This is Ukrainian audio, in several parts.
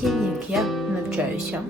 День як я навчаюся.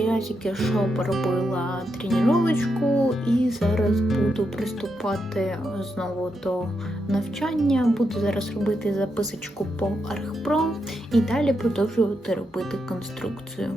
Я тільки що поробила тренувачку і зараз буду приступати знову до навчання. Буду зараз робити записочку по ArchPro і далі продовжувати робити конструкцію.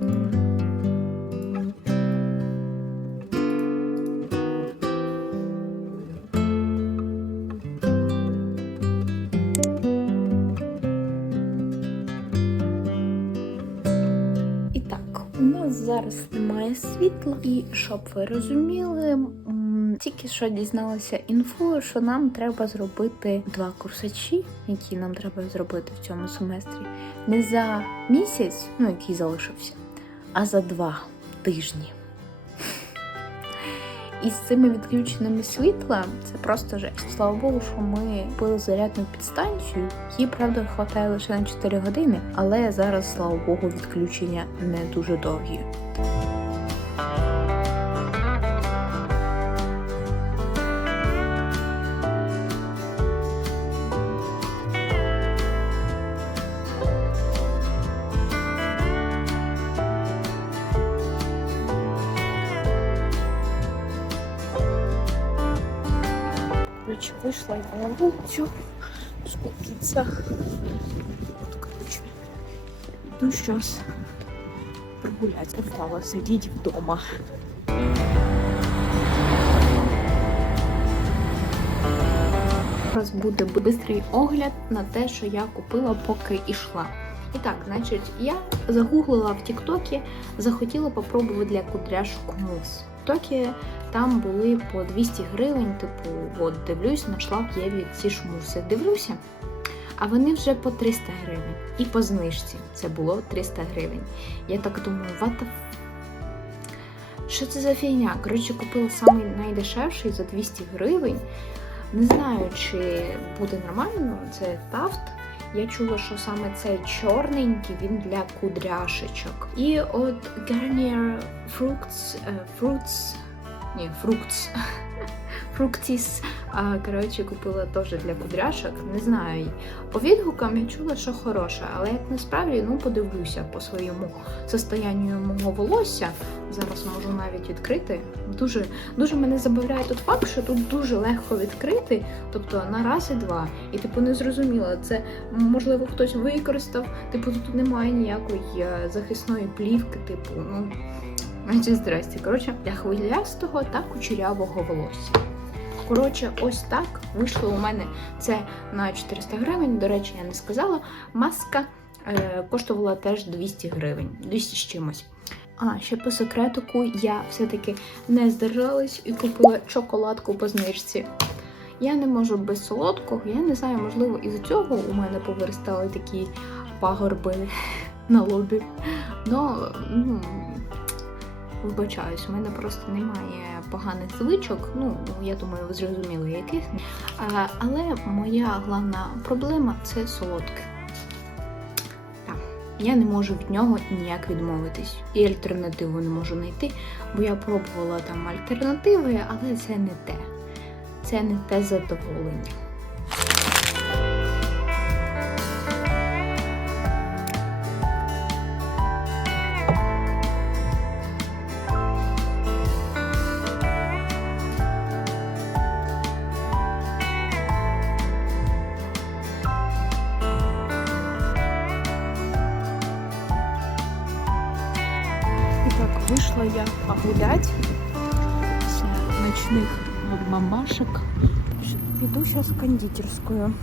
Зараз немає світла, і щоб ви розуміли, тільки що дізналася інфу, що нам треба зробити два курсачі, які нам треба зробити в цьому семестрі, не за місяць, ну який залишився, а за два тижні. І з цими відключеними світла це просто жесть. Слава Богу, що ми купили зарядну підстанцію. Її, правда, вистачає лише на 4 години, але зараз, слава Богу, відключення не дуже довгі. Короче, вийшла я на вулицю скупитися. От, короче, іду зараз прогуляти. Устала сидіти вдома. Зараз буде бистрий огляд на те, що я купила, поки йшла. І так, значить, я загуглила в Тіктокі, захотіла попробувати для кудряшок мус. В Тіктокі там були по 200 гривень, типу, от дивлюсь, знайшла в Єві ці ж. Дивлюся, а вони вже по 300 гривень. І по знижці це було 300 гривень. Я так думаю, f- що це за фігня? Коротше, купила самий найдешевший за 200 гривень. Не знаю, чи буде нормально, це тафт. Я чула, що саме цей чорненький він для кудряшечок. І от Garnier Fruits, е, Fruits, ні, Fruits, Fructis, а, коротше, купила теж для кудряшок. Не знаю. По відгукам я чула, що хороше, але як насправді, ну подивлюся по своєму состоянню мого волосся. Зараз можу навіть відкрити. Дуже дуже мене забавляє тут факт, що тут дуже легко відкрити, тобто на раз і два. І типу не зрозуміло, це можливо хтось використав. Типу тут немає ніякої е, захисної плівки, типу, ну. Значить, здрасте. Коротше, для хвилястого та кучерявого волосся. Коротше, ось так вийшло у мене це на 400 гривень. До речі, я не сказала. Маска е, коштувала теж 200 гривень, 200 з чимось. А, ще по секретику я все-таки не здержалась і купила шоколадку по знижці. Я не можу без солодкого, я не знаю, можливо, із-за цього у мене повиростали такі пагорби на лобі. Ну, ну, вибачаюсь, у мене просто немає поганих звичок. Ну, я думаю, ви зрозуміли, яких. Але моя головна проблема це солодке. Я не можу від нього ніяк відмовитись. І альтернативу не можу знайти, бо я пробувала там альтернативи, але це не те. Це не те задоволення. С ночных мамашек. Иду сейчас в кондитерскую.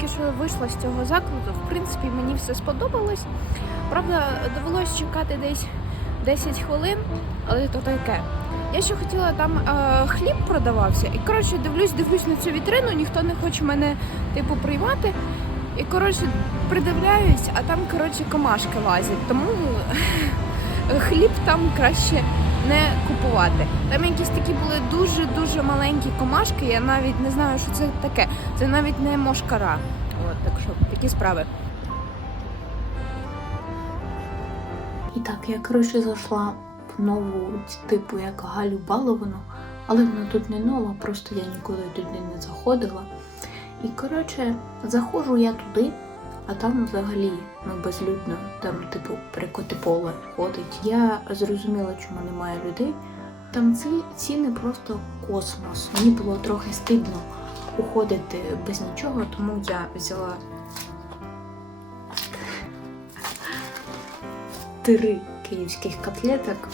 Тільки що вийшла з цього закладу. В принципі, мені все сподобалось. Правда, довелось чекати десь 10 хвилин, але то таке. Я ще хотіла там е, хліб продавався, і коротше дивлюсь, дивлюсь на цю вітрину, ніхто не хоче мене типу приймати. І коротше придивляюсь, а там коротше комашки лазять. Тому хліб там краще не купувати. Там якісь такі були дуже дуже маленькі комашки. Я навіть не знаю, що це таке. Це навіть не мошкара. От так що такі справи. І так, я коротше зайшла в нову типу як Галю Баловану, але вона тут не нова, просто я ніколи туди не заходила. І коротше, заходжу я туди, а там взагалі ну, безлюдно, там, типу, перекоти поле ходить. Я зрозуміла, чому немає людей. Там ці ціни просто космос. Мені було трохи стидно уходити без нічого, тому я взяла три київських котлеток.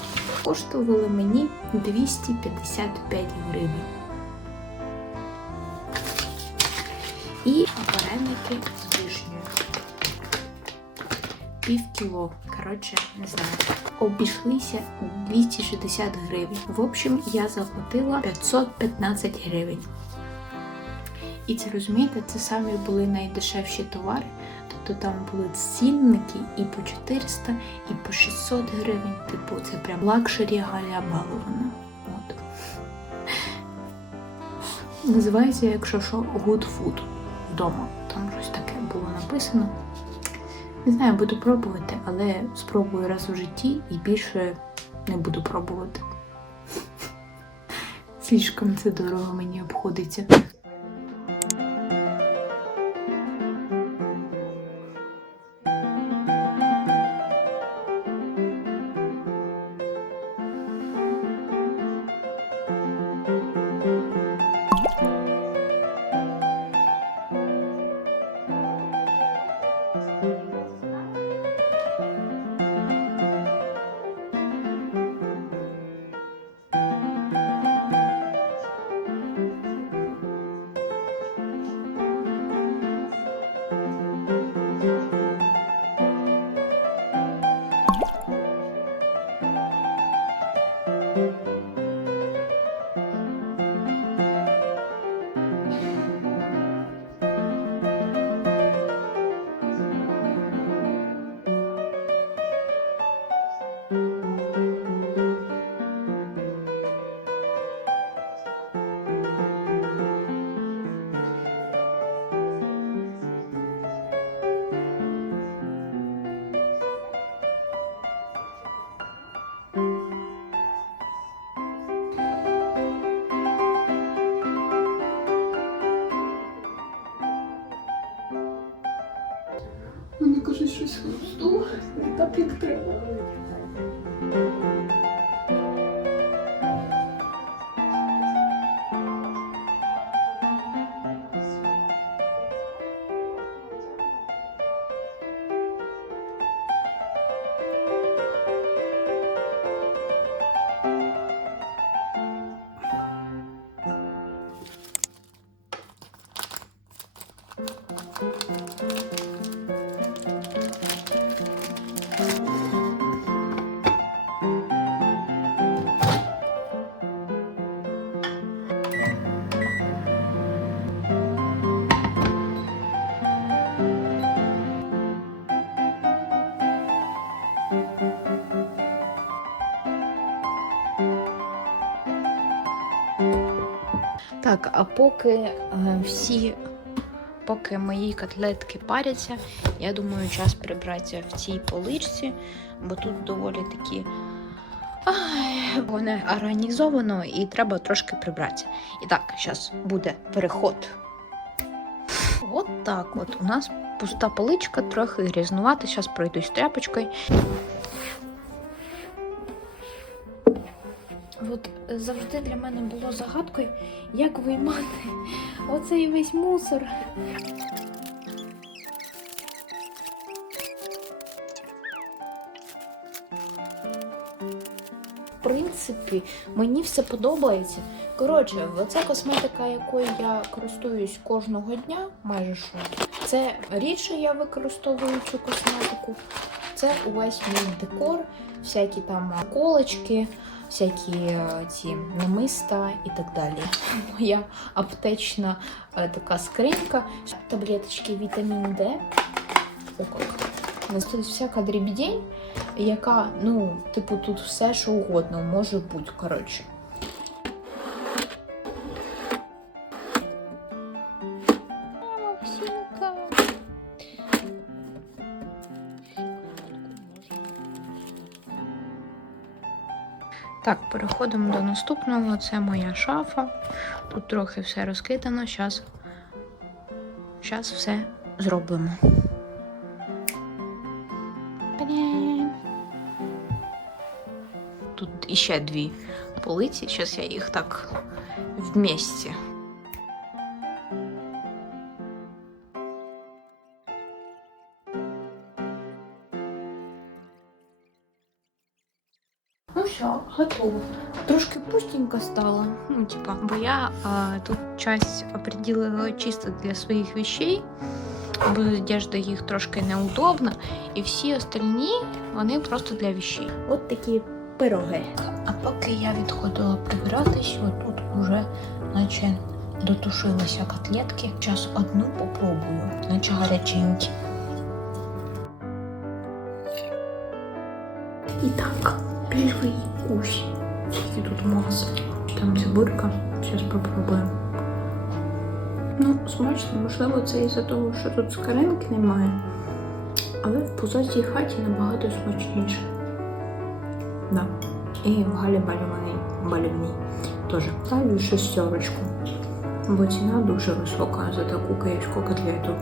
Коштували мені 255 гривень. І вареники. Пів кіло. Коротше, не знаю. Обійшлися 260 гривень. В общем, я заплатила 515 гривень. І це розумієте, це самі були найдешевші товари. Тобто там були цінники і по 400, і по 600 гривень. Типу, це прям лакшері Галя Балована. От. Називається, якщо що, Good Food вдома. Там щось таке було написано. Не знаю, буду пробувати, але спробую раз у житті і більше не буду пробувати. Слишком це дорого мені обходиться. 핑크크림 먹을래. Так, а поки е, всі, поки мої котлетки паряться, я думаю, час прибратися в цій поличці, бо тут доволі такі. Ай, воно організовано і треба трошки прибратися. І так, зараз буде переход. От так от. У нас пуста поличка, трохи грязнувати. Зараз пройдусь тряпочкою. От е, завжди для мене було загадкою, як виймати оцей весь мусор. В принципі, мені все подобається. Коротше, оця косметика, якою я користуюсь кожного дня, майже що. Це рідше я використовую цю косметику. Це увесь мій декор, всякі там колочки, всякі ці намиста і так далі. Моя аптечна е, така скринька, таблеточки вітамін Д. У нас тут всяка дрібідень, яка, ну, типу, тут все, що угодно може бути, коротше. Так, переходимо до наступного. Це моя шафа. Тут трохи все розкидано. Зараз, Щас все зробимо. Тут іще дві полиці. Зараз я їх так вместе. Готово. Трошки пустенько стало. Ну, типа, бо я а, тут часть определила чисто для своїх вещей. Бо одежда їх трошки неудобна, і всі остальні вони просто для вещей. От такі пироги. А поки я відходила прибиратись, отут уже наче дотушилися котлетки. Зараз одну попробую, наче гаряченькі. І так, перший кусь. І тут маса. Там цибулька. Зараз попробуємо. Ну, смачно, можливо, це із-за того, що тут скаринки немає. Але в пузатій хаті набагато смачніше. Да. І в Галі Балівній теж. Ставлю шестерочку. Бо ціна дуже висока за таку київську котлету.